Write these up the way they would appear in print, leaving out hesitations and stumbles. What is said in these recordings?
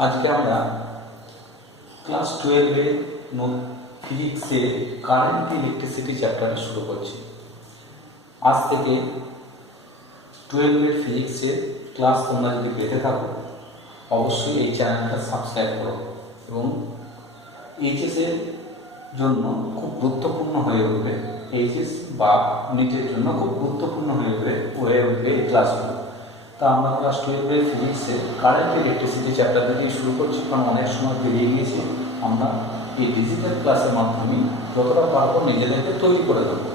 আজকে আমরা ক্লাস 12-এ ফিজিক্সে কারেন্ট ইলেকট্রিসিটি চ্যাপ্টারটা শুরু করছি। আজ থেকে 12-এর ফিজিক্সের ক্লাস তোমরা যদি পেতে থাকো অবশ্যই এই চ্যানেলটা সাবস্ক্রাইব করো এবং এইচএসের জন্য খুব গুরুত্বপূর্ণ হয়ে উঠবে, এইচএস বা নিটের জন্য খুব গুরুত্বপূর্ণ হয়ে উঠবে এই ক্লাসগুলো। তা আমরা ক্লাস 12-এর ফিজিক্সে কারেন্ট ইলেকট্রিসিটি চ্যাপ্টার থেকে শুরু করছি, কারণ অনেক সময় বেরিয়ে গিয়েছে। আমরা এই ডিজিটাল ক্লাসের মাধ্যমে যতটা পারবো নিজেদেরকে তৈরি করে দেবো।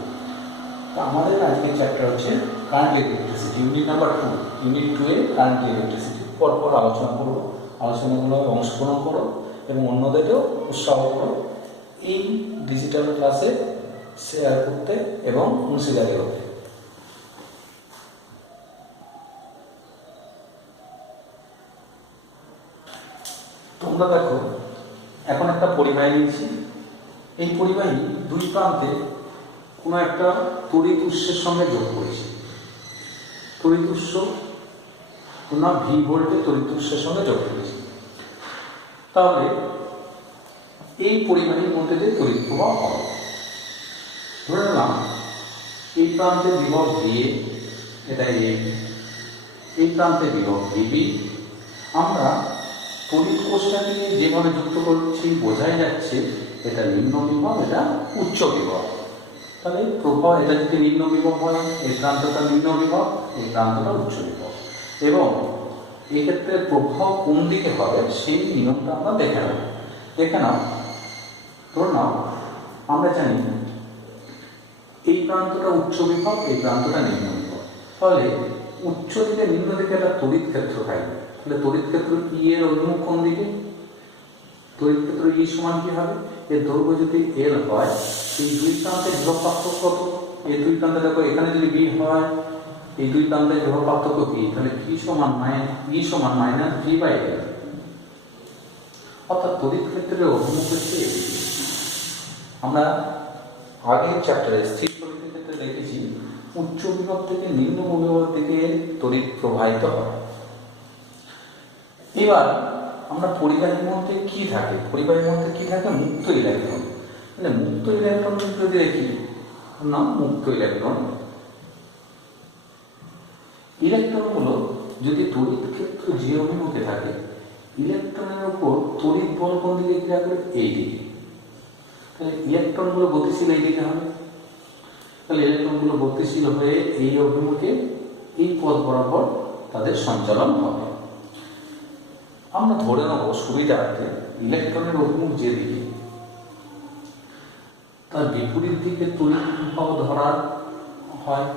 তা আমাদের আজকের চ্যাপ্টার হচ্ছে current electricity, unit number 2। Unit 2-এ কারেন্ট ইলেকট্রিসিটি পরপর আলোচনা করবো। আলোচনাগুলো অংশগ্রহণ করো এবং অন্যদেরকেও উৎসাহ করো এই ডিজিটাল ক্লাসে শেয়ার করতে এবং অংশীদারি হতে। তোমরা দেখো, এখন একটা পরিবাহী নিয়েছি। এই পরিবাহী দুই প্রান্তে কোনো একটা তড়িৎ উৎসের সঙ্গে যোগ করেছি। তড়িৎ উৎস না ভি ভোল্টের তড়িৎ উৎসের সঙ্গে যোগ করেছি। তাহলে এই পরিবাহীর মধ্যে দিয়ে তড়িৎ প্রবাহ হবে। ধরে নিলাম এই প্রান্তে বিভব ভিএ, এটা এ, এই প্রান্তে বিভব ভিবি। আমরা তড়িৎ কোষটাকে যেভাবে যুক্ত করছি বোঝাই যাচ্ছে এটা নিম্ন বিভব, এটা উচ্চ বিভব। তাহলে প্রবাহ এটা যদি নিম্ন বিভব হয়, এই প্রান্তটা নিম্ন বিভব, এই প্রান্তটা উচ্চ বিভব, এবং এক্ষেত্রে প্রবাহ কোন দিকে হবে সেই নিয়মটা আমরা দেখে নাও। ধরে নাও আমরা জানি এই প্রান্তটা উচ্চ বিভব, এই প্রান্তটা নিম্ন বিভব। তাহলে উচ্চ দিকে নিম্ন দিকে একটা তড়িৎ ক্ষেত্র থাকবে। তাহলে তড়িৎ ক্ষেত্র ই এর অভিমুখ কোন দিকে? তড়িৎ ক্ষেত্র ই সমান কি হবে? এর দৈর্ঘ্য যদি এল হয়, সেই দুই প্রান্তের বিভব পার্থক্য কত? এই দুই প্রান্তে দেখো, এখানে যদি বি হয়, এই দুই প্রান্তের বিভব পার্থক্য কি? তাহলে ভি সমান মাইনাস ভি বাই এল। অর্থাৎ তড়িৎ ক্ষেত্রের অভিমুখ হচ্ছে এদিকে। আমরা আগের চ্যাপ্টারে স্থির তড়িতের ক্ষেত্রে দেখেছি উচ্চ বিভব থেকে নিম্ন বিভবের দিকে তড়িৎ প্রবাহিত হয়। এবার আমরা পরিবাহীর মধ্যে কি থাকে? পরিবাহীর মধ্যে কি থাকে? মুক্ত ইলেকট্রন। মানে মুক্ত ইলেকট্রন যদি দেখি না, মুক্ত ইলেকট্রনগুলো যদি তড়িৎ ক্ষেত্র যে অভিমুখে থাকে, ইলেকট্রনের উপর তড়িৎ বল কোন দিকে ক্রিয়া করে? এই দিকে। তাহলে ইলেকট্রনগুলো গতিশীল এই দিকে হবে। তাহলে ইলেকট্রনগুলো গতিশীল হয়ে এই অভিমুখে এই পথ বরাবর তাদের সঞ্চালন হবে। আমরা ধরে নেব সুবিধার্থে ইলেকট্রনের অভিমুখ যেদিকে, তার বিপরীত দিকে তড়িৎ প্রবাহ ধরা হয়।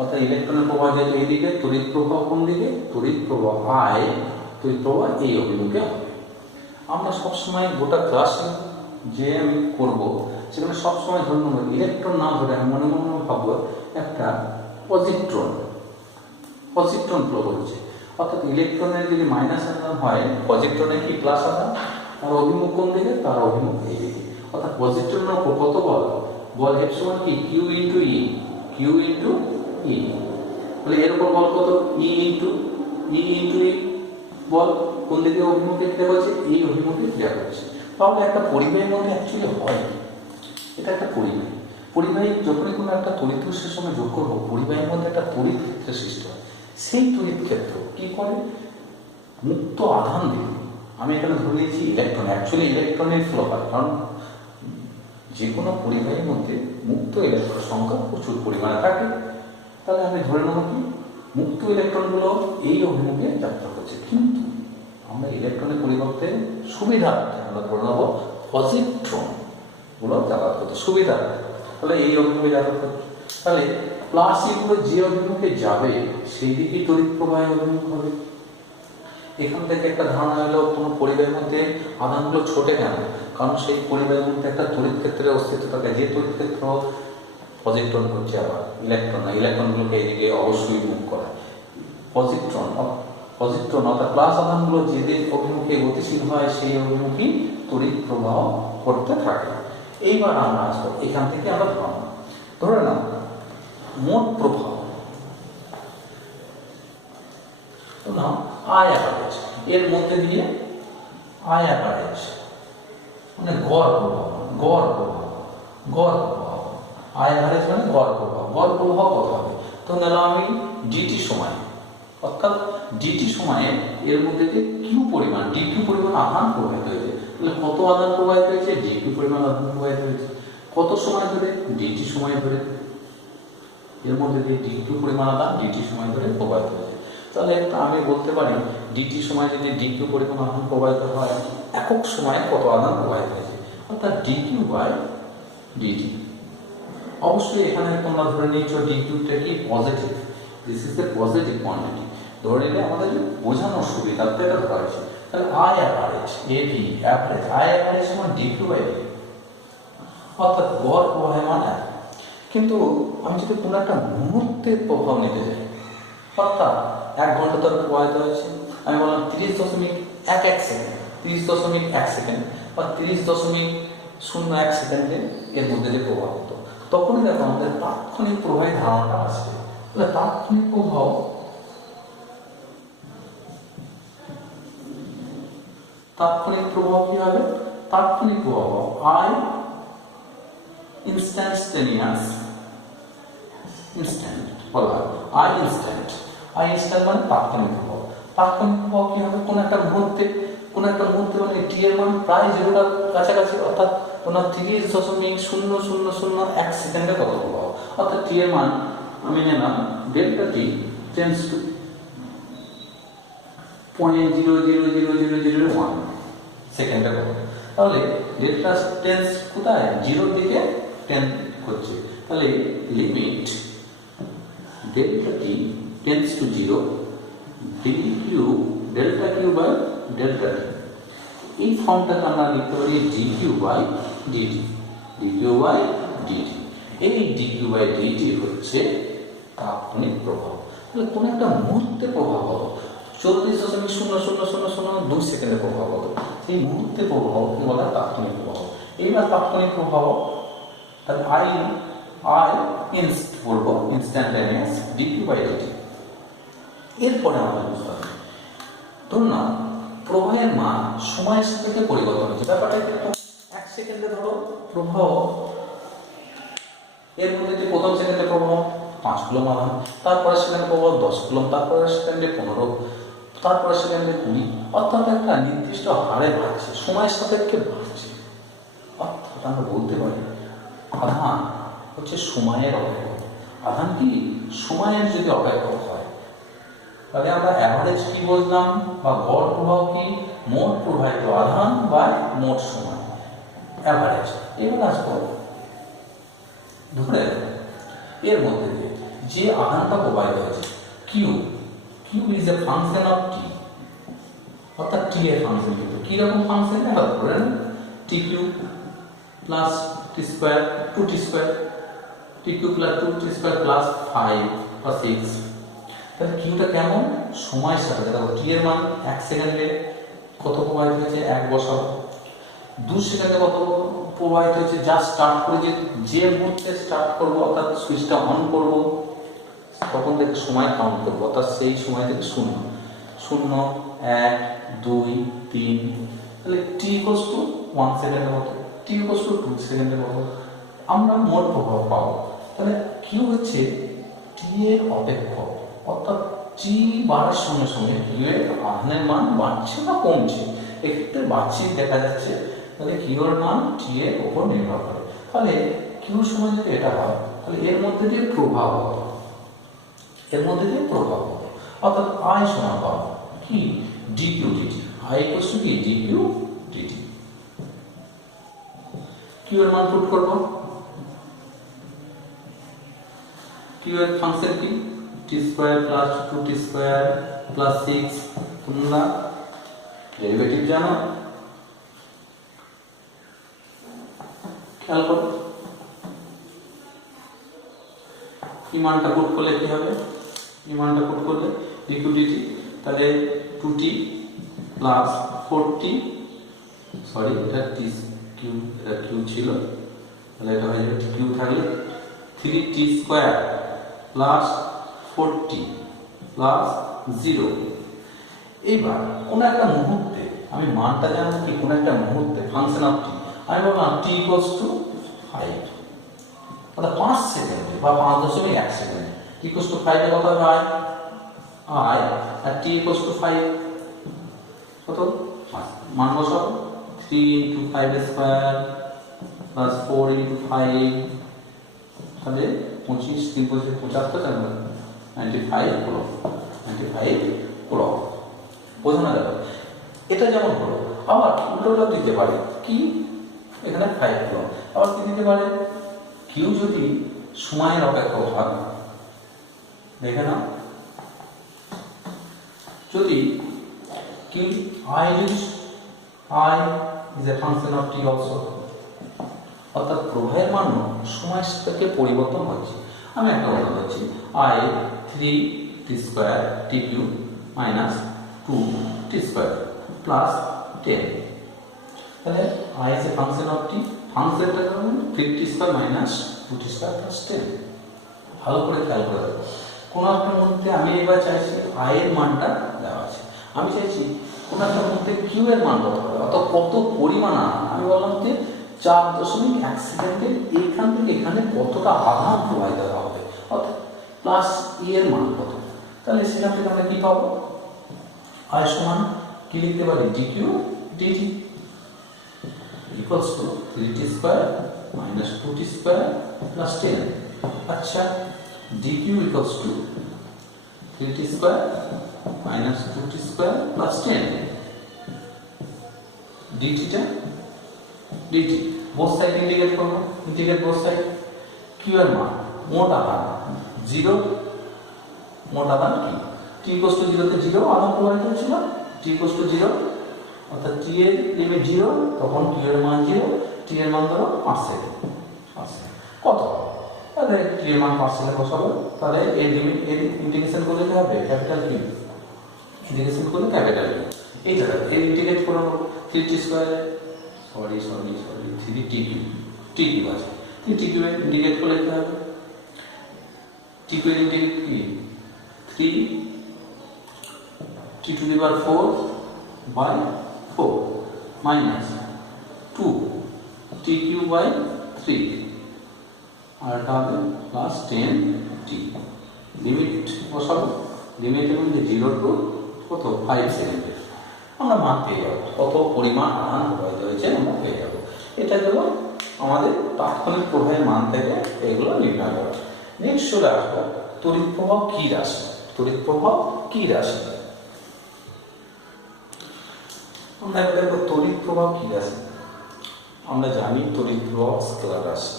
অর্থাৎ ইলেকট্রনের প্রবাহ যেহেতু এইদিকে, তড়িৎ প্রবাহ কোন দিকে? তড়িৎ প্রবাহ তড়িৎ প্রবাহ এই অভিমুখে হবে। আমরা সবসময় গোটা ক্লাসে যে আমি করবো সেখানে সবসময় ধরে নেব ইলেকট্রন না ধরে আমি মনে ভাববো একটা পজিট্রন ফ্লো করছে। অর্থাৎ ইলেকট্রনের যদি মাইনাস আধান হয়, পজিট্রনে কি প্লাস আধান, তার অভিমুখ কোন দিকে? তার অভিমুখ এই দিকে। অর্থাৎ পজিট্রনের উপর কত বল? এফ সমান কি? কিউ ইন্টু ই। তাহলে এর উপর বল কত? ই ইন্টু ই বল কোন দিকে অভিমুখে ক্রিয়া করছে? এই অভিমুখে ক্রিয়া করছে। তাহলে একটা পরিবাহীর মধ্যে অ্যাকচুয়ালি হয়, এটা একটা পরিবাহী যখনই কোনো একটা তড়িৎ উৎসের সঙ্গে যোগ করবো, পরিবাহীর মধ্যে একটা তড়িৎ ক্ষেত্রের সৃষ্টি হয়। সেই তড়িৎ ক্ষেত্র কি করে? মুক্ত আধান দিয়ে, আমি এখানে ধরে নিয়েছি ইলেকট্রন, অ্যাকচুয়ালি ইলেকট্রনের ফ্লো হয়, কারণ যে কোনো পরিবাহীর মধ্যে মুক্ত ইলেকট্রন সংখ্যা প্রচুর পরিমাণে থাকে। তাহলে আমি ধরে নেব কি মুক্ত ইলেকট্রনগুলো এই অভিমুখে যাত্রা করছে, কিন্তু আমরা ইলেকট্রনের পরিবর্তে সুবিধার্থে আমরা ধরে নেব পজিট্রন গুলো যাতায়াত করতে সুবিধার্থে। তাহলে এই অভিমুখে যাতায়াত করছে। তাহলে প্লাস এগুলো যে অভিমুখে যাবে সেই দিকেই তড়িৎ প্রবাহের অভিমুখ হবে। এখান থেকে একটা ধারণা হলো কোনো পরিবাহের মধ্যে আধানগুলো ছোটে কেন? কারণ সেই পরিবাহের মধ্যে একটা তড়িৎ ক্ষেত্রের অস্তিত্ব থাকে, যে তড়িৎ ক্ষেত্র পজিট্রন করছে, আবার ইলেকট্রনগুলোকে এইদিকে অবশ্যই মুভ করায়। পজিট্রন অর্থাৎ প্লাস আধানগুলো যেদিন অভিমুখে গতিশীল হয় সেই অভিমুখী তড়িৎ প্রবাহ করতে থাকে। এইবার আমরা আসবো এখান থেকে আমরা ধরে নাও মোট প্রবাহ আয় আকার এর মধ্যে দিয়ে আই অ্যাভারেজ মানে গড় প্রবাহ, গড় প্রবাহ, গড় প্রবাহ। আই অ্যাভারেজ মানে গড় প্রবাহ। গড় প্রবাহ কত হবে? তো নিলাম আমি ডিটি সময়, অর্থাৎ ডিটি সময়ে এর মধ্যে যে কিউ পরিমাণ, ডিকিউ পরিমাণ আধান প্রবাহিত হয়েছে। তাহলে কত আধান প্রবাহিত হয়েছে? ডিকিউ পরিমাণ আধান প্রবাহিত হয়েছে। কত সময় ধরে? ডিটি সময় ধরে। এর মধ্যে দিয়ে ডিকিউ পরিমাণ আধান ডিটি সময় ধরে প্রবাহিত হয়েছে। তাহলে আমি বলতে পারি ডিটি সময় যদি ডিকিউ পরিমাণ আধান প্রবাহিত হয়, একক সময়ে কত আধান প্রবাহিত হয়েছে, অর্থাৎ ডিকিউ বাই ডিটি। অবশ্যই এখানে তোমরা ধরে নিয়েছো ডিকিউটা কি positive, this is a positive quantity. ধরে নিলে আমাদের বোঝানোর সুবিধার্থে এটা ধরা হয়েছে। তাহলে I average, AV average, I average সমান ডিকিউ বাই ডিটি, অর্থাৎ গড় প্রবাহের মান এক। কিন্তু আমি যদি কোনো একটা মুহূর্তের প্রভাব নিতে যাই, অর্থাৎ 1 ঘন্টা ধরে প্রবাহিত হয়েছে, আমি বললাম 30.11 সেকেন্ড, 30.1 সেকেন্ড বা 30.01 সেকেন্ডে এর মধ্যে যে প্রভাব হতো, তখনই দেখো আমাদের তাৎক্ষণিক প্রবাহের ধারণাটা আসছে। তাহলে তাৎক্ষণিক প্রভাব, তাৎক্ষণিক প্রভাব কি হবে? তাৎক্ষণিক প্রভাব আই ইনস্ট্যান্টেনিয়াস, ইনস্ট্যান্ট বলা আই ইনস্ট্যান্ট, আই ইনস্ট্যান্ট মানে তাৎক্ষণিক প্রভাব। তাৎক্ষণিক প্রভাব কি হবে? কোন একটা মুহূর্তে মানে টি এর মান প্রায় জিরোটার কাছাকাছি, অর্থাৎ 30.0001 সেকেন্ডে কত প্রভাব, অর্থাৎ টি এর মান আমি নিলাম ডেল্টা টি টেন্ডস টু 0.00001 সেকেন্ডে কত। তাহলে ডেল্টা টেন্স কোথায়? জিরোর দিকে টেন করছে। তাহলে limit delta T tends to 0 DQ delta Q by delta T. এই ফর্মটাকে আমরা লিখতে পারি DQ by DT, DQ by DT. এই ডিকিউ বাই ডিটি হচ্ছে তাৎক্ষণিক প্রভাব। তাহলে কোন একটা মুহূর্তে প্রভাব হলো 40.0002 সেকেন্ডে প্রভাব হলো, এই মুহূর্তে প্রভাবকে বলা হয় তাৎক্ষণিক প্রভাব। এইবার তাৎক্ষণিক প্রভাব, তাহলে আই বলবো ইনস্ট্যান্টানিয়াস ডিকিউ বাই ডিটি। এরপরে আমাদের বুঝতে হবে, ধরুন না প্রবাহের মান সময়ের সাপেক্ষে পরিবর্তন হচ্ছে। ব্যাপারটা কিন্তু 1 সেকেন্ডে ধরো প্রবাহ, এর মধ্যে যে প্রথম সেকেন্ডে প্রবাহ 5 কুলম আধান, তারপরে সেকেন্ডে প্রবাহ 10 কুলম, তারপরে সেকেন্ডে 15, তারপরে সেকেন্ডে 20, অর্থাৎ একটা নির্দিষ্ট হারে বাড়ছে, সময়ের সাপেক্ষে বাড়ছে। অর্থাৎ আমরা বলতে পারি আধান হচ্ছে সময়ের অপেক্ষক। আধান কি সময়ের যদি অপেক্ষক হয়, তাহলে আমরা অ্যাভারেজ কি বুঝলাম বা গড় প্রবাহ কি? মোট প্রবাহিত আধান বাই মোট সময়, অ্যাভারেজ। এবার আসবো ধরে এর মধ্যে দিয়ে যে আধানটা প্রবাহিত হয়েছে Q, Q is a function of T, অর্থাৎ টি এর ফাংশন। কিন্তু কি রকম ফাংশন? এটা ধরেন T Q plus T square 2t square, T Q plus 2t square plus 5 বা 6। তাহলে কিউটা কেমন? সময়ের সাথে দেখো টি এর মান 1 সেকেন্ডে কত প্রবাহিত হয়েছে 1 বসাবো, 2 সেকেন্ডে কত প্রবাহিত হয়েছে যা স্টার্ট করে, যে মুহূর্তে স্টার্ট করবো অর্থাৎ সুইচটা অন করব তখন থেকে সময় কাউন্ট করবো, অর্থাৎ সেই সময় থেকে 0 0 1 2 3। তাহলে টি ইকুয়ালস টু 1 সেকেন্ডের মতো, টি ইকুয়ালস টু 2 সেকেন্ডের মতো আমরা মোট প্রভাব পাবো। তাহলে কিউ হচ্ছে টি এর অপেক্ষক, অর্থাৎ টি বাড়ার সঙ্গে সঙ্গে কিউ এর আধানের মান বাড়ছে না কমছে, এক্ষেত্রে বাড়ছেই দেখা যাচ্ছে। তাহলে কিউ এর মান টি এর উপর নির্ভর করে। তাহলে কিউ সময় যদি এটা হয়, তাহলে এর মধ্যে দিয়ে প্রভাব হবে, এর মধ্যে দিয়ে প্রভাব হবে, অর্থাৎ আই সমান পাবো কি? DQ DT. I equals to কি? DQ DT. কিউ এর মান পুট করব, কিউ এর ফাংশন কি? T square plus 2t square plus 6। তোমরা ডেরিভেটিভ জানো, খেয়াল করো এই মানটা পুট করলে কি হবে? এই মানটা পুট করলে ডিকিউ ডিটি, তাহলে 2t প্লাস 4t, সরি এটা t কিউ, এটা কিউ ছিল, তাহলে এটা হয়ে যাবে কিউ থাকলে 3t square plus 4t plus 0। এবার কোন একটা মুহূর্তে আমি মানটা জানবো কি কোনো একটা মুহূর্তে ফাংশন অফ টি, আমি বললাম টি ইকুয়ালস টু 5, অর্থাৎ 5 সেকেন্ডে বা 5.1 সেকেন্ড, টি ইকুয়ালস টু 5 এর কথা হয় আই, আর টি ইকুয়ালস টু 5 কত মান বসাবো 3 ইন্টু 5 স্কোয়ার প্লাস 4 ইন্টু 5 তাহলে 25 3 25 75 95 কুলম, 95 কুলম। বোঝানো যাবে এটা যেমন হলো। আবার উল্টোটা দিতে পারে কি, এখানে 5 কুলম, আবার কি দিতে পারে কিউ যদি সময়ের অপেক্ষক হয়, দেখে নাও যদি কি I is a function of t also, অর্থাৎ প্রবাহের মান সময়ের সাথে পরিবর্তন হচ্ছে। আমি একটা উদাহরণ দিচ্ছি, I 3t square t cube minus 2t square plus 10, তাহলে I is a function of t, ফাংশনটা কেমন 3t square minus 2t square plus 10। ভালো করে খেয়াল করে দেখো, কোন একটা মধ্যে আমি এবার চাইছি I এর মানটা দেওয়া আছে, আমি চাইছি কোন একটা মধ্যে q এর মান কত হবে, অত কত পরিমাণ আমি বললাম যে 4.1 সেকেন্ডে এইখান থেকে এখানে কতটা আধান প্রবাহিত হবে, অর্থাৎ প্লাস e এর মান কত, তাহলে সেখান থেকে আমরা কি পাবো I সমান কি লিখতে পারি dq dt equals to 3t square minus 2t square plus 10। আচ্ছা dq equals to 3t square minus 2t square plus 10, dt টা dt both side ইন্টিগ্রেট করব, ইন্টিগ্রেট both side, q এর মান মোট আধান 0, মোট আধান কি t equals to 0 তে 0 আধান প্রবাহিত হচ্ছিল, t equals to 0 অর্থাৎ t এর লিমিট 0, তখন q এর মান 0, t এর মান ধরো 5 সেকেন্ড, কত তাহলে t এর মান 5 সেকেন্ড বসাবো, তাহলে এর লিমিট এর ইন্টিগ্রেশন করলে কি হবে ক্যাপিটাল Q, ইন্টিগ্রেশন করলে ক্যাপিটাল Q, এই জায়গা এর ইন্টিগ্রেট করব 3t square sorry 3t cube, t cube আছে, 3t কিউব ইন্টিগ্রেট করলে কি হবে t কিউব ইন্টিগ্রেট কি 3 t to the power 4 by 4 minus 2 t cube by 3 আর এটা হবে প্লাস 10t, লিমিট বসাবো, লিমিটের মধ্যে 0 টু কত 5 সেকেন্ডে আমরা মান পেয়ে যাবো, কত পরিমাণ আধান প্রবাহিত হয়েছে আমরা পেয়ে যাবো। এটা গেল আমাদের তাৎক্ষণিক প্রবাহের মান থেকে এগুলো নির্ণয় করা। নেক্সট চলে আসবো তড়িৎ প্রবাহ কি রাশি, তড়িৎ প্রবাহ কি রাশি, আমরা দেখবো তড়িৎ প্রবাহ কি রাশি। আমরা জানি তড়িৎ প্রবাহ স্কেলার রাশি,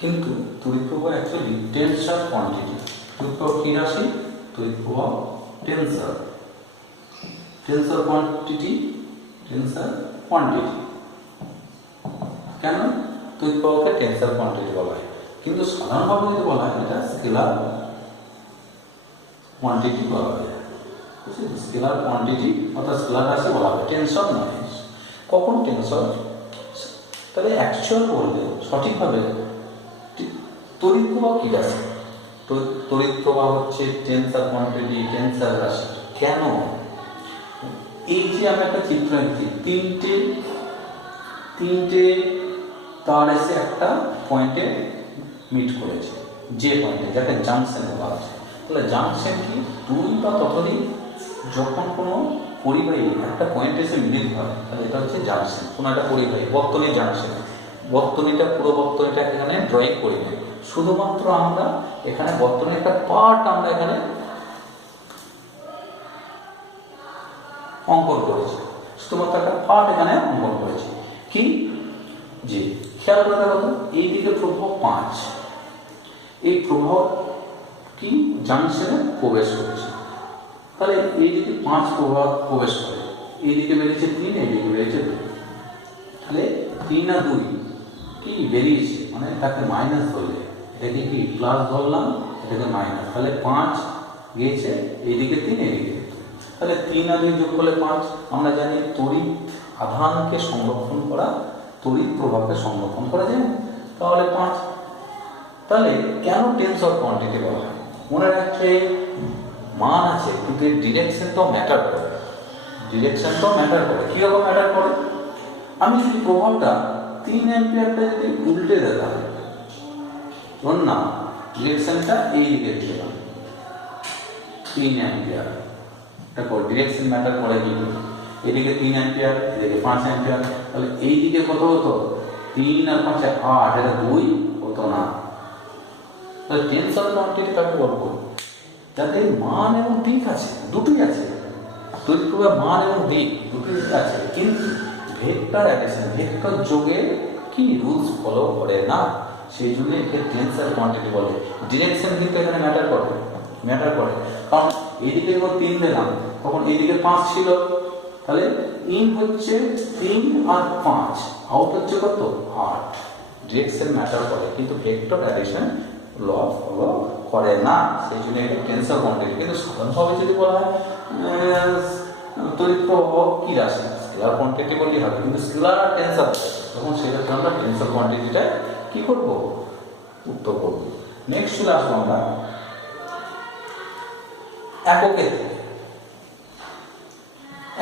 কিন্তু তড়িৎ প্রবাহ অ্যাকচুয়ালি টেনসর কোয়ান্টিটি। তড়িৎ প্রবাহ কি রাশি, তড়িৎ প্রবাহ tensor, tensor quantity, tensor quantity. কেন তড়িৎ প্রবাহকে টেনসর কোয়ান্টিটি বলা হয়, কিন্তু সাধারণভাবে যদি বলা হয় এটা স্কেলার কোয়ান্টিটি বলা হয়, স্কেলার কোয়ান্টিটি অর্থাৎ স্কেলার রাশি বলা হয়, টেনসর নয়। কখন টেনসর, তাহলে অ্যাকচুয়াল বললে সঠিকভাবে তড়িৎ প্রবাহ কি রাশি, তড়িৎ প্রবাহ হচ্ছে টেনসর কোয়ান্টিটি, টেনসর রাশি। কেন, এই যে আমি একটা চিত্র আঁকছি, তিনটে তার এসে একটা পয়েন্টে মিট করেছে, যে পয়েন্টে যাকে জাংশন বলা আছে। তাহলে জাংশন কি দুই বা ততোধিক যখন কোনো পরিবাহী একটা পয়েন্টে এসে মিলিত হয়, তাহলে এটা হচ্ছে জাংশন। কোনো একটা পরিবাহী বর্তনী জাংশন, বর্তনীটা পুরো বর্তনীটা এখানে ড্রয়িং করি না, শুধুমাত্র আমরা এখানে বর্তনীর একটা পার্ট আমরা এখানে অঙ্কন করেছি, শুধুমাত্র একটা পার্ট এখানে অঙ্কন করেছি। কি যে খেয়াল করে দেখো তো, এইদিকে প্রবাহ 5, এই প্রবাহ কি জাংশনে প্রবেশ করেছে, তাহলে এইদিকে 5 প্রবাহ প্রবেশ করে, এইদিকে বেরিয়েছে 3, এইদিকে বেরিয়েছে 2, তাহলে 3 আর 2 কি বেরিয়েছে, মানে তাকে মাইনাস ধরলে, এটাকে কি প্লাস ধরলাম, এটাকে মাইনাস, তাহলে 5 গিয়েছে এইদিকে 3, এইদিকে, তাহলে 3 আর 2 যোগ করলে 5। আমরা জানি তড়িৎ আধানকে সংরক্ষণ করা, তড়িৎ প্রবাহকে সংরক্ষণ করা যায়, তাহলে 5। তাহলে কেন টেনসর কোয়ান্টিটি বলা হয়, মনে রাখবে মান আছে কিন্তু এর ডিরেকশন তো ম্যাটার করে, ডিরেকশনটাও ম্যাটার করে। কীরকম ম্যাটার করে? আমি যদি প্রভাবটা 3 অ্যাম্পিয়ারটা যদি উল্টে দিতাম, ধরুন না ডিরেকশনটা এই দিকে দিলাম 3 অ্যাম্পিয়ার, দেখো ডিরেকশন ম্যাটার করে কি, এদিকে 3 অ্যাম্পিয়ার, এদিকে 5 অ্যাম্পিয়ার, তাহলে এই দিকে কত হতো? 3 আর 5 8, এটা 2 হতো না। তাহলে টেনসর কোয়ান্টিটি কাকে বলবো? যাতে মান এবং দিক আছে, দুটোই আছে, তড়িৎ প্রবাহের মান এবং দিক দুটোই আছে, কিন্তু ভেক্টর অ্যাডিশন, ভেক্টর যোগের কি রুলস ফলো করে না, সেই জন্য একে টেনসর কোয়ান্টিটি বলে। ডিরেকশন কিন্তু এখানে ম্যাটার করে, কারণ এইদিকে যখন 3 দিলাম তখন এইদিকে 5 ছিল, তাহলে ইন হচ্ছে 3 আর 5, আউট হচ্ছে কত? 8। ডিরেকশন ম্যাটার করে, কিন্তু ভেক্টর অ্যাডিশন ল ফলো করে না, সেই জন্য এটা টেনসর কোয়ান্টিটি। কিন্তু সাধারণভাবে যদি বলা হয় তড়িৎ প্রবাহ কি রাশি, স্কেলার কোয়ান্টিটি বললেই হবে, কিন্তু স্কেলার আর টেনসর, তখন সেক্ষেত্রে আমরা টেনসর কোয়ান্টিটিটা কি করব? উত্তর করব। নেক্সট চলে আসবো আমরা এককে।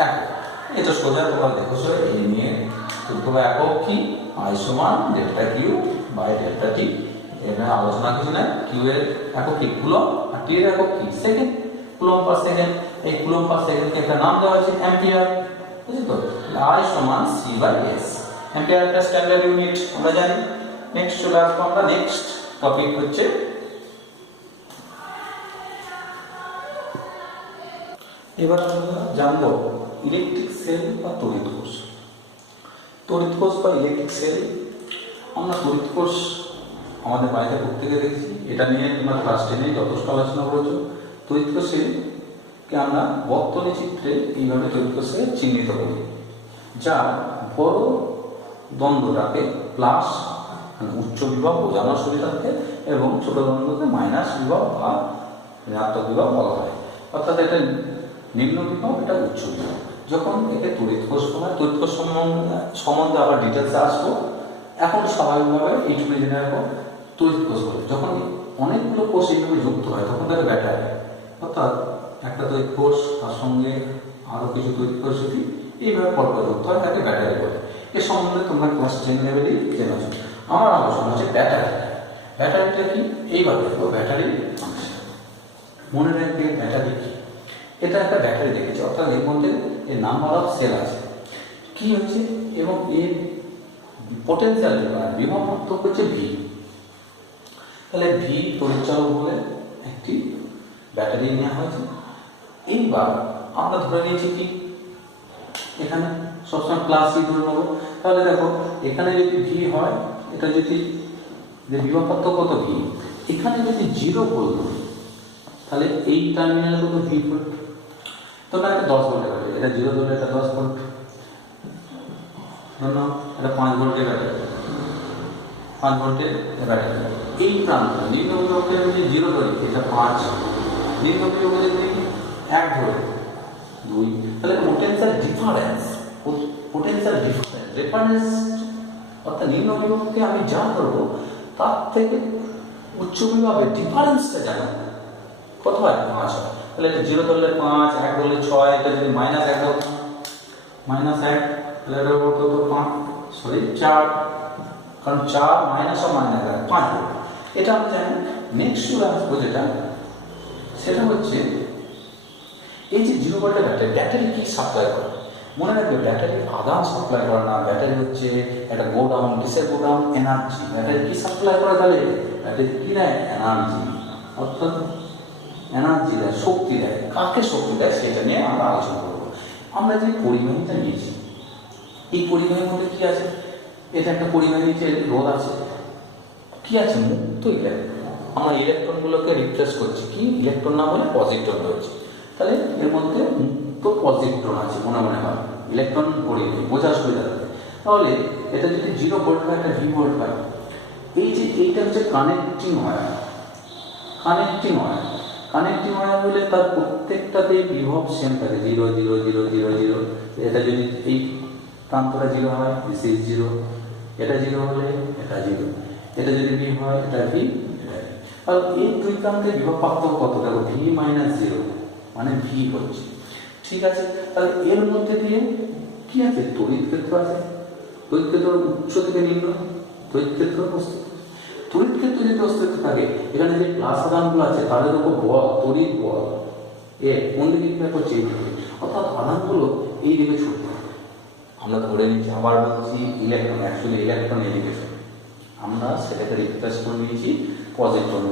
একক এটা সোজা তোমরা দেখেছো, এই নিয়ে তোমরা একক কি? I সমান ডেল্টা কিউ বাই ডেল্টা টি। এর আলোচনা কিছু নাই। কিউ এর একক কি? কুলম্ব, আর টি এর একক কি? Second, coulomb per second. এই কুলম্ব পার সেকেন্ডকে একটা নাম দেওয়া হয়েছে অ্যাম্পিয়ার, বুঝলি তো? I সমান c বাই s। অ্যাম্পিয়ার একটা স্ট্যান্ডার্ড ইউনিট আমরা জানি। নেক্সট চলে আসবো আমরা, নেক্সট টপিক হচ্ছে এবার আমরা জানবো ইলেকট্রিক সেল বা তড়িৎ কোষ। তড়িৎ কোষ বা ইলেকট্রিক সেল, আমরা তড়িৎ কোষ আমাদের বাড়িতে প্রত্যেকে দেখছি, এটা নিয়ে তোমরা ক্লাস 10-এ যথেষ্ট আলোচনা করেছো। তড়িৎ কোষকে আমরা বর্তনী চিত্রে এইভাবে তড়িৎ কোষকে চিহ্নিত করি, যা বড় দ্বন্দ্বটাকে প্লাস উচ্চ বিভব বোঝানোর সুবিধার্থে এবং ছোট দ্বন্দ্বকে মাইনাস বিভব বা ঋণাত্মক বিভব বলা হয়। অর্থাৎ এটা নিম্ন বিভব, এটা উচ্চ বিভব। যখন একে তড়িৎ কোষ বলা হয়, তড়িৎ কোষ সম্বন্ধে আবার ডিটেলসে আসবো। এখন স্বাভাবিকভাবে এইটুকু জেনে রাখবো তড়িৎ কোষ বলে। যখন অনেকগুলো কোষ এইভাবে যুক্ত হয় তখন তাকে ব্যাটারি, অর্থাৎ একটা তড়িৎ কোষ তার সঙ্গে আরও কিছু তড়িৎ কোষ যদি এইভাবে পরপর যুক্ত হয় তাকে ব্যাটারি বলে। এ সম্বন্ধে তোমরা ক্লাস 10 লেভেলেই জেনেছো। আমার আলোচনা হচ্ছে ব্যাটারি। ব্যাটারিটা কি? এইভাবে দেখো, ব্যাটারি মনে রাখবে ব্যাটারি কি। এটা একটা ব্যাটারি দেখেছে, অর্থাৎ এর মধ্যে এর নাম্বার অফ সেল আছে, কি হচ্ছে, এবং এর পোটেনশিয়াল বিভব পার্থক্য হচ্ছে ভি। তাহলে ভি তড়িৎচালক বলে একটি ব্যাটারি নেওয়া হয়েছে। এইবার আমরা ধরে নিয়েছি কি এখানে সবসময় প্লাস ই ধরে নেবো। তাহলে দেখো এখানে যদি ভি হয়, এটা যদি যে বিভব পার্থক্য কত ভি, এখানে যদি 0 ভোল্ট তাহলে এই টার্মিনালে কত ভি ভোল্ট, তোমরা একটা 10 ভোল্টের ব্যাটারি, এটা 0 ধরলে এটা 10 ভোল্ট, ধরো এটা 5 ভোল্টের ব্যাটারি, 5 ভোল্টের ব্যাটারি। এই প্রান্ত নিম্ন বিভবকে যদি 0 ধরি, এটা 5, নিম্ন বিভবকে যদি 1 ধরি 2, তাহলে পোটেনশিয়াল ডিফারেন্স, রেফারেন্স, অর্থাৎ নিম্ন বিভবকে আমি যা ধরবো তার থেকে উচ্চ বিভবের ডিফারেন্সটা জানা কত হয়? 5 হয়। তাহলে এটা 0 ধরলে 5, 1 ধরলে 6, এটা যদি -1 ধরো, -1, তাহলে এটা কত? 4, কারণ 4 মাইনাস ও মাইনাস 5 ভোল্ট, এটা আমরা জানি। নেক্সট চলে আসবো যেটা, সেটা হচ্ছে এই যে 0 ভোল্টের ব্যাটারি কি সাপ্লাই করে। মনে রাখবে ব্যাটারি আদান সাপ্লাই করে না, ব্যাটারি হচ্ছে একটা গোডাউন, কিসের গোডাউন? এনার্জি। ব্যাটারি কি সাপ্লাই করে? তাহলে ব্যাটারি কি দেয়? এনার্জি, অর্থাৎ এনার্জি দেয়, শক্তি দেয়। কাকে শক্তি দেয় সেটা নিয়ে আমরা আলোচনা করবো। আমরা যে পরিবাহীটা নিয়েছি, এই পরিবাহীর মধ্যে কি আছে? এটা একটা পরিবাহী, যে রোধ আছে, কি আছে? মুক্ত ইলেকট্রন। আমরা ইলেকট্রনগুলোকে রিপ্লেস করছি কি? ইলেকট্রন না বলে পজিট্রন রয়েছে। তাহলে এর মধ্যে মুক্ত পজিট্রন আছে, মনে হয় ইলেকট্রন পরিবাহী, বোঝার সুবিধা থাকে। তাহলে এটা যদি 0 ভোল্ট হয়, একটা ভি ভোল্ট হয়। এই যে এইটা হচ্ছে কানেক্টিং ওয়্যার, কানেক্টিং ওয়্যার হলে তার প্রত্যেকটাতেই বিভব সেম থাকে, 0 0 0 0 0। এটা যদি এই প্রান্তটা 0 হয়, দিস ইজ 0, এটা 0 হলে এটা 0, এটা যদি ভি হয়, এটা ভি, এটা ভি। আর এই দুই প্রান্তে বিভব পার্থক্য কত? দেখো ভি -0 মানে ভি হচ্ছে ঠিক আছে, তাহলে এর মধ্যে দিয়ে কি আছে? তড়িৎ ক্ষেত্র আছে। তড়িৎ ক্ষেত্র উচ্চ থেকে নিম্ন, তড়িৎ ক্ষেত্র অস্তিত্ব। তড়িৎ ক্ষেত্র যদি অস্তিত্ব থাকে, এখানে যে প্লাস আধানগুলো আছে তাদের উপর বল, তড়িৎ বল এ কোন দিকে ক্রিয়া করছে? এই দিকে। অর্থাৎ আধানগুলো এই দিকে ছুটবে। আমরা ধরে নিচ্ছি, আবার বলছি ইলেকট্রন, অ্যাকচুয়ালি ইলেকট্রন এই দিকে ছুটবে। আমরা সেটাকে রিপ্লেস করে নিয়েছি পজিট্রন,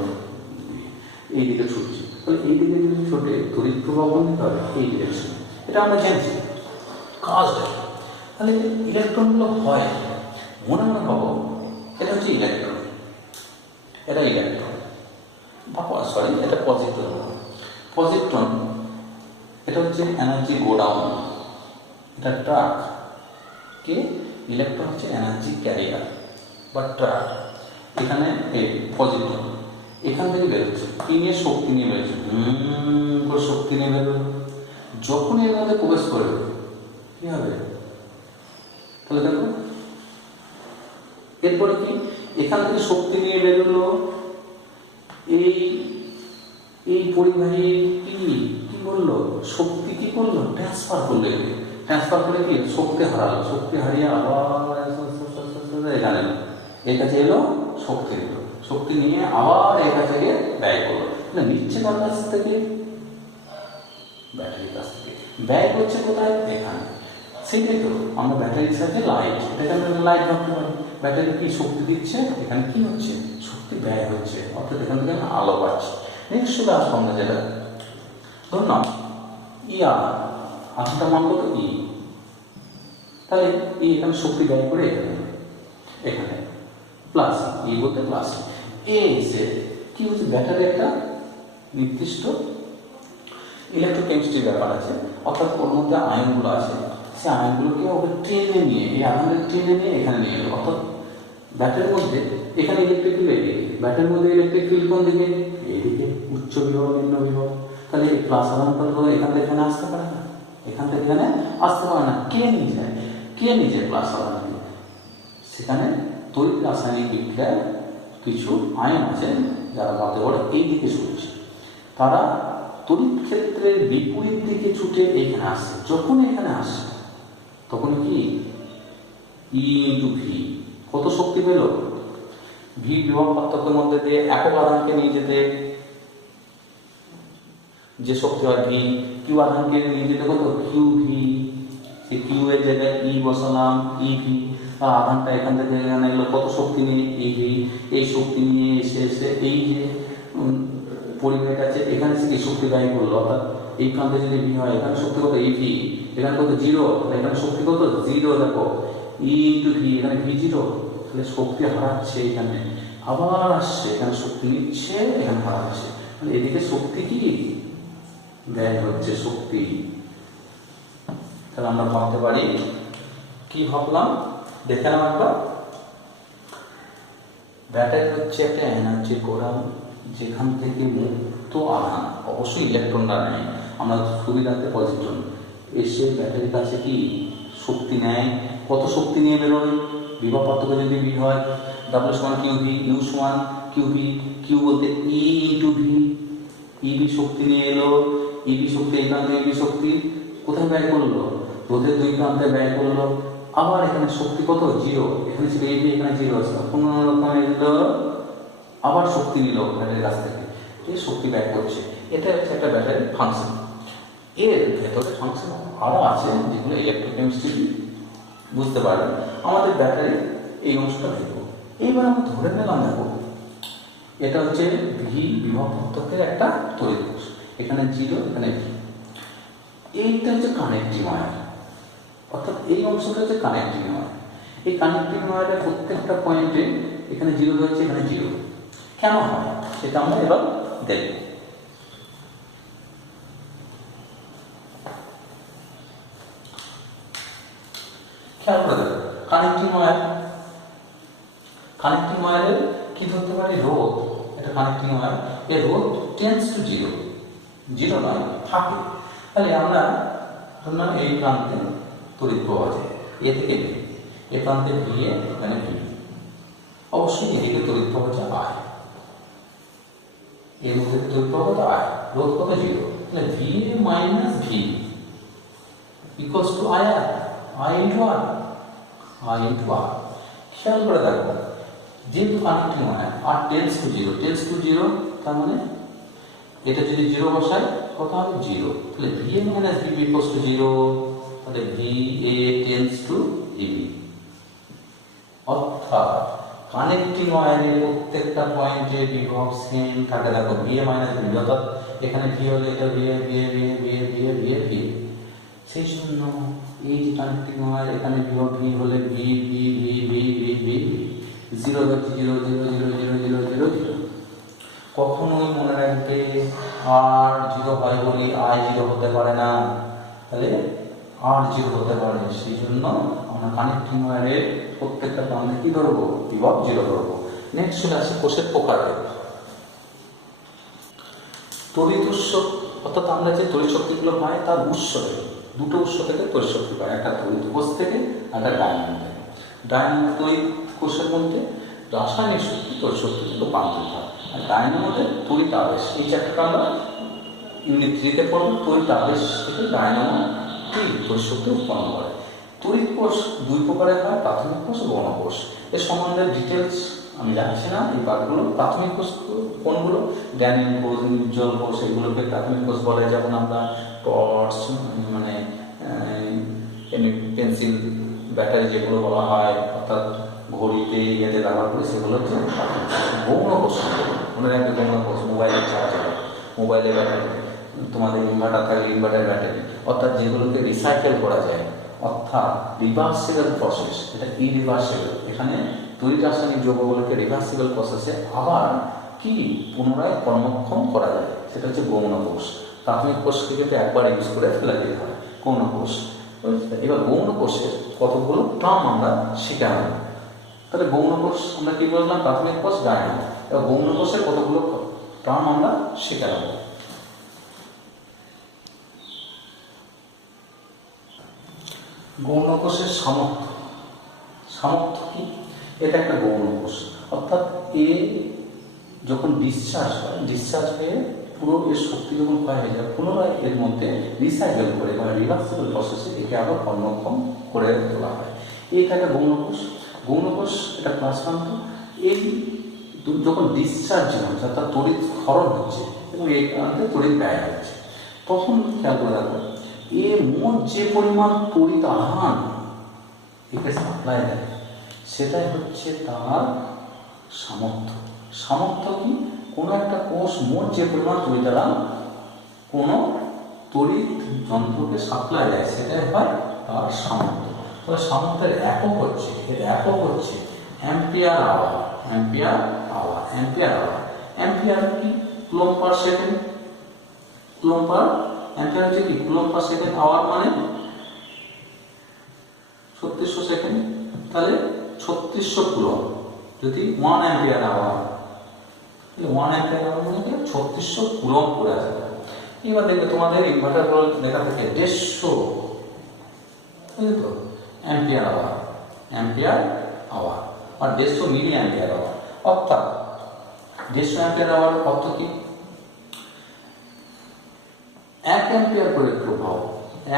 এই দিকে ছুটছে। তাহলে এই দিকে যদি ছোটে তড়িৎ প্রবাহ বন্ধ হবে এই ডিরেকশন, এটা আমরা জানছি কাজ হয়। তাহলে ইলেকট্রনগুলো হয় মনে মনে ভাবো এটা হচ্ছে ইলেকট্রন, এটা ইলেকট্রন সরি এটা পজিট্রন। পজিট্রন এটা হচ্ছে এনার্জি গো ডাউন, এটা ট্রাক। কে? ইলেকট্রন হচ্ছে এনার্জি ক্যারিয়ার বা ট্রাক। এখানে এই পজিট্রন এখান থেকে বেরোচ্ছে কি নিয়ে? শক্তি নিয়ে বেরোচ্ছে, শক্তি নিয়ে বেরোলো। যখন এর মধ্যে প্রবেশ করবে কি হবে? তাহলে দেখো এরপরে কি? এখান থেকে শক্তি নিয়ে বেরোলো, এই এই পরিবাহী কি কি করলো? শক্তি কি করলো? ট্রান্সফার করলো। ট্রান্সফার করে কি? শক্তি হারালো। শক্তি হারিয়ে আবার এখানে এর কাছে এলো, শক্তি দিল। শক্তি নিয়ে আবার এর কাছে গিয়ে ব্যয় করলো। নিচ্ছে কার কাছ থেকে? ব্যাটারির কাছ থেকে। ব্যয় করছে কোথায়? এখানে। সেইটাই তো আমরা ব্যাটারির সাথে লাইট, এটাকে আমরা লাইট ভাবতে পারি। ব্যাটারি কি শক্তি দিচ্ছে? এখানে কি হচ্ছে? শক্তি ব্যয় হচ্ছে, অর্থাৎ এখান থেকে আলো পাচ্ছে। নেক্সট চলে আসবো আমরা যেটা ধরুন না ই আধানটা মান কত? ই। তাহলে ই এখানে শক্তি ব্যয় করে এখানে প্লাস ই বলতে প্লাস এ এসে কি হচ্ছে? ব্যাটারি একটা নির্দিষ্ট ইলেকট্রোকেমিস্ট্রির ব্যাপার আছে, অর্থাৎ ওর মধ্যে আয়নগুলো আছে। সে আয়নগুলোকে ওকে টেনে নিয়ে, এই আধানকে টেনে নিয়ে এখানে নিয়ে এলো। অর্থাৎ ব্যাটারির মধ্যে এখানে ইলেকট্রিক ফিল্ড এদিকে, ব্যাটারির মধ্যে ইলেকট্রিক ফিল্ড কোন দিকে? এইদিকে, উচ্চ বিভব নিম্ন বিভব। তাহলে এই প্লাস আধানটা এখান থেকে এখানে আসতে পারে না, এখান থেকে এখানে আসতে পারে না। কে নিয়ে যায়? কে নিয়ে যায় প্লাস আধান? সেখানে তড়িৎ রাসায়নিক বিক্রিয়ায় কিছু আয়ন আছে যারা ভাবতে পারে এই দিকে ছুটছে, তারা তড়িৎ ক্ষেত্রের বিপরীত দিকে ছুটে এখানে আসে। যখন এখানে আসে তখন কি? ই ইন্টু ভি। কত শক্তি পেল? ভি বিভব পার্থক্যের মধ্যে দিয়ে একক আধানকে নিয়ে যেতে যে শক্তি হয় ভি, কিউ আধানকে নিয়ে যেতে কত? Q V. সে কিউ এর জায়গায় ই বসালাম, ই ভি। আধানটা এখান থেকে এখানে এলো, কত শক্তি নিয়ে? E V. এই শক্তি নিয়ে এসে এসে এই যে পরিবেশ আছে এখানে থেকে শক্তি ব্যয় করলো। অর্থাৎ এই প্রান্তে যদি ভি হয় এখানে শক্তি কত? E V. এখানে কত? জিরো। এখানে শক্তি কত? জিরো। দেখো ই ইন্টু ভি, এখানে ভি জিরো। তাহলে শক্তি হারাচ্ছে এখানে, আবার আসছে এখানে শক্তি নিচ্ছে, এখানে হারাচ্ছে। তাহলে এদিকে শক্তি কি ব্যয় হচ্ছে? শক্তি। তাহলে আমরা ভাবতে পারি কি ভাবলাম? দেখে নাও একটা, ব্যাটারি হচ্ছে একটা এনার্জি গোডাউন যেখান থেকে মুক্ত আধান, অবশ্যই ইলেকট্রনরা নেয়, আমরা সুবিধাতে পজিট্রন এসে ব্যাটারির কাছে কি শক্তি নেয়। কত শক্তি নিয়ে বেরোয়? বিভব পার্থক্য যদি ভি হয়, ডাব্লিউ সমান কিউ ভি, ইউ সমান কিউ ভি। কিউ বলতে ই ইন্টু ভি। ই ভি শক্তি নিয়ে এলো, ই ভি শক্তি এখান থেকে ই ভি শক্তি কোথায় ব্যয় করলো? রোধের দুই প্রান্তে ব্যয় করলো। আবার এখানে শক্তি কত? জিরো। এখানে ছিল এই ভি, এখানে জিরো আছে, কোনো রকম এলো, আবার শক্তি নিল ব্যাটারির কাছ থেকে, এই শক্তি ব্যয় করছে। এটা হচ্ছে একটা ব্যাটারির ফাংশন। এর ভেতরে ফাংশন আরও আছে যেগুলো ইলেকট্রোকেমিস্ট্রি বুঝতে পারবে। আমাদের ব্যাটারির এই অংশটা দেখব। এইবার আমরা ধরে নিলাম, দেখো এটা হচ্ছে ভি বিভব পার্থক্যের একটা তড়িৎ কোষ, এখানে জিরো, এখানে ভি। এইটা হচ্ছে কানেক্টিং ওয়্যার, অর্থাৎ এই অংশটা হচ্ছে কানেক্টিং ওয়্যার। এই কানেক্টিং ওয়্যারের প্রত্যেকটা পয়েন্টে এখানে জিরো ধরছে, এখানে জিরো। কেন হয় সেটা আমরা এবার দেখব। খেয়াল করে দেখো, কানেক্টিং ওয়্যারের কি ধরতে পারি? রোধ। এটা কানেক্টিং ওয়্যার, এর রোধ টেন্ডস টু জিরো, জিরো নয়, থাকে। তাহলে আমরা ধরলাম এই প্রান্তে তড়িৎ প্রবাহ আছে, এ থেকে বি, এ প্রান্তে ভি, এখানে ভি। অবশ্যই এদিকে তড়িৎ প্রবাহ আয়, এর মধ্যে তড়িৎ প্রবাহ আয়, রোধ কত? জিরো। তাহলে V minus V equals to I R, I into R, I into R. খেয়াল করে দেখো, যেহেতু connecting wire R tends to zero, tends to zero, তার মানে এটা যদি জিরো বসায় কত হবে জিরো, তাহলে V A minus VB equals to zero, তাহলে V A tends to VB. অর্থাৎ কানেক্টিং ওয়্যারের প্রত্যেকটা পয়েন্টে বিভব সেম থাকে। দেখো ভি এ মাইনাস ভিবি, অর্থাৎ এখানে ভি হলে এটা V A V A V A V A V A V A V. সেই জন্য এই যে কানেক্টিং ওয়্যার এখানে বিভব ভি হলে V V V V V V V, zero হচ্ছে zero zero zero zero zero zero zero. কখনোই মনে রাখবে আর জিরো হয় বলি আই জিরো হতে পারে না, তাহলে আর জিরো হতে পারে। সেই জন্য আমরা কানেক্টিং ওয়্যারের প্রত্যেকটা প্রান্তে কি ধরবো, বিভব জিরো ধরবো। নেক্সট চলে আসে কোষের প্রকারে। তড়িৎ উৎস, অর্থাৎ আমরা যে তড়িৎ শক্তিগুলো পাই তার উৎস থেকে, দুটো উৎস থেকে তড়িৎ শক্তি পাই, একটা তড়িৎ কোষ থেকে আর একটা ডায়নামো থেকে। ডায়নামো তড়িৎ কোষের মধ্যে রাসায়নিক শক্তি তড়িৎ শক্তি থেকে রূপান্তরিত হয়, আর ডায়নামোতে তড়িৎ আবেশ। এই চ্যাপ্টারটা আমরা ইউনিট 3-তে পড়ব। তড়িৎ আবেশ থেকে ডায়নামো তড়িৎ শক্তি উৎপন্ন করে। তড়িৎ কোষ দুই প্রকারের হয়, প্রাথমিক কোষ ও গৌণ কোষ। এর সম্বন্ধে ডিটেলস আমি জানছি না। এই পাঠগুলো প্রাথমিক কোষ কোনগুলো, ড্যানিন কোষ, নির্জল কোষ, এগুলোকে প্রাথমিক কোষ বলে। যেমন আমরা টর্চ, মানে পেন্সিল, ব্যাটারি যেগুলো বলা হয়, অর্থাৎ ঘড়িতে ইয়েতে ব্যবহার করি, সেগুলো হচ্ছে গৌণ কোষ। মনে রাখবে গৌণ কোষ, মোবাইলের চার্জার, মোবাইলের ব্যাটারি, তোমাদের ইনভার্টার থাকলে ইনভার্টার ব্যাটারি, অর্থাৎ যেগুলোকে রিসাইকেল করা যায়, অর্থাৎ রিভার্সিবল প্রসেস। এটা ইরিভার্সিবল, এখানে তড়িৎ রাসায়নিক যৌগগুলোকে রিভার্সিবল প্রসেসে আবার কি পুনরায় কর্মক্ষম করা যায়, সেটা হচ্ছে গৌণ কোষ। প্রাথমিক কোষকে কিন্তু একবার ইউজ করে ফেলে দিতে হয়, গৌণ কোষ। এবার গৌণ কোষের কতগুলো টার্ম আমরা শিখাবো। তাহলে গৌণ কোষ আমরা কি বললাম, প্রাথমিক কোষ, ডায়নামো। এবার গৌণ কোষের কতগুলো টার্ম আমরা শিখাবো। গৌণ কোষের সামর্থ্য, সামর্থ্য কি, এটা একটা গৌণ কোষ। অর্থাৎ এ যখন ডিসচার্জ হয়, ডিসচার্জ হয়ে পুরো এর শক্তি যখন ক্ষয় হয়ে যায়, পুনরায় এর মধ্যে রিসাইকেল করে বা রিভার্সিবল প্রসেসে একে আবার কর্মক্ষম করে তোলা হয়। এটা একটা গৌণ কোষ। গৌণ কোষ এটা প্লাজমান্ত। এই যখন ডিসচার্জ হচ্ছে, অর্থাৎ তড়িৎ ক্ষরণ হচ্ছে এবং এই কারণে তড়িৎ ব্যয় হচ্ছে, তখন খেয়াল করে রাখবো এ মোট যে পরিমাণ তড়িৎ আধান একে সাপ্লাই দেয়, সেটাই হচ্ছে তার সামর্থ্য। সামর্থ্য কি, কোনো একটা কোষ মোট যে পরিমাণ তড়িৎ আধান কোনো তড়িৎ যন্ত্রকে সাপ্লাই দেয়, সেটাই হয় তার সামর্থ্য। তবে সামর্থ্যের একক হচ্ছে, এর একক হচ্ছে ampere hour, ampere hour, ampere hour. Ampere কি, coulomb per second, coulomb per, ampere হচ্ছে কি কুলম্ব পার সেকেন্ড, আওয়ার মানে 3600 সেকেন্ড, তাহলে 3600 কুলম্ব। যদি 1 অ্যাম্পিয়ার আওয়ার, 1 অ্যাম্পিয়ার আওয়ার মানে কি 3600 কুলম্ব করে আছে। এবার দেখবে তোমাদের ইনভার্টার গুলো লেখা থাকে 150, বুঝলি তো, অ্যাম্পিয়ার আওয়ার, অ্যাম্পিয়ার আওয়ার, আর 150 মিলি অ্যাম্পিয়ার আওয়ার। অর্থাৎ 150 অ্যাম্পিয়ার আওয়ার অর্থ কি, 1 অ্যাম্পিয়ার করে প্রবাহ,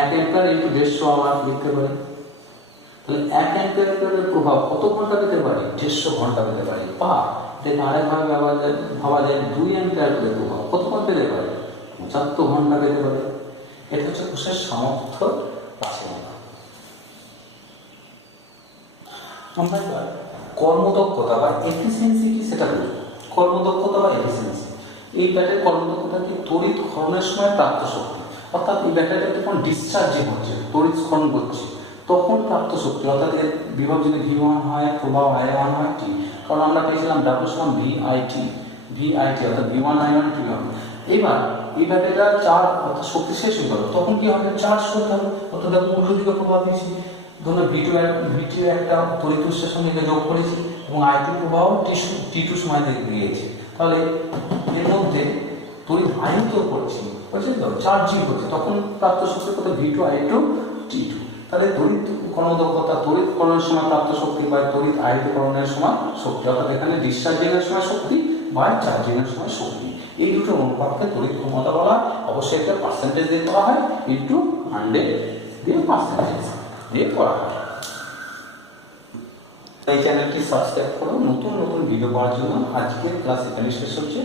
1 অ্যাম্পিয়ার ইন্টু 150 আওয়ার লিখতে পারি। তাহলে 1 অ্যাম্পিয়ার করে প্রভাব কত ঘন্টা পেতে পারি, 150 ঘন্টা পেতে পারি। বা এটা আরেকভাবে ভাবা যায় 2 অ্যাম্পিয়ার করে প্রভাব কতক্ষণ পেতে পারি, 75 ঘন্টা পেতে পারি। এটা হচ্ছে কোষের সামর্থ্য আছে। আমরা এবার কর্মদক্ষতা বা এফিসিয়েন্সি কি সেটা বুঝব। কর্মদক্ষতা বা এফিসিয়েন্সি, এই ব্যাটারির কর্মদক্ষতা কি, তড়িৎ ক্ষরণের সময় প্রাপ্ত শক্তি। অর্থাৎ এই ব্যাটারিটা যখন ডিসচার্জিং হচ্ছে, তড়িৎ ক্ষরণ করছে, তখন প্রাপ্ত শক্তি, অর্থাৎ এর বিভব যদি V1 হয়, প্রবাহ I1 হয়, T। কারণ আমরা পেয়েছিলাম W সমান VIT, অর্থাৎ V1 I1 T1। এবার এই ব্যাটারিটা চার্জ, অর্থাৎ শক্তি শেষ হয়ে গেল, তখন কি হবে, চার্জ করতে হবে। অর্থাৎ দেখো উল্টো দিকে প্রভাব দিয়েছি, ধরুন V2 একটা তড়িৎ উৎসের সঙ্গে যোগ করেছি এবং I2 প্রবাহ T2 সময় দিয়েছে। তাহলে এর মধ্যে তড়িৎ আহিত করছি, বুঝলি তো, চার্জিং করছে, তখন প্রাপ্ত শক্তি কত, V2 I2 T2। তাহলে তড়িৎ কর্মদক্ষতা, তড়িৎ করণের সময় প্রাপ্ত শক্তি বা তড়িৎ আহিতকরণের সময় শক্তি, অর্থাৎ এখানে ডিসচার্জিং এর সময় শক্তি বা চার্জিং এর সময় শক্তি, এই দুটো অনুপাতকে তড়িৎ ক্ষমতা বলা হয়। অবশ্যই একটা পার্সেন্টেজ দিয়ে করা হয়, ইনটু 100 দিয়ে পার্সেন্টেজ দিয়ে করা হয়। এই চ্যানেলটি সাবস্ক্রাইব করো নতুন নতুন ভিডিও পাওয়ার জন্য। আজকের ক্লাস এখানে শেষ হচ্ছে।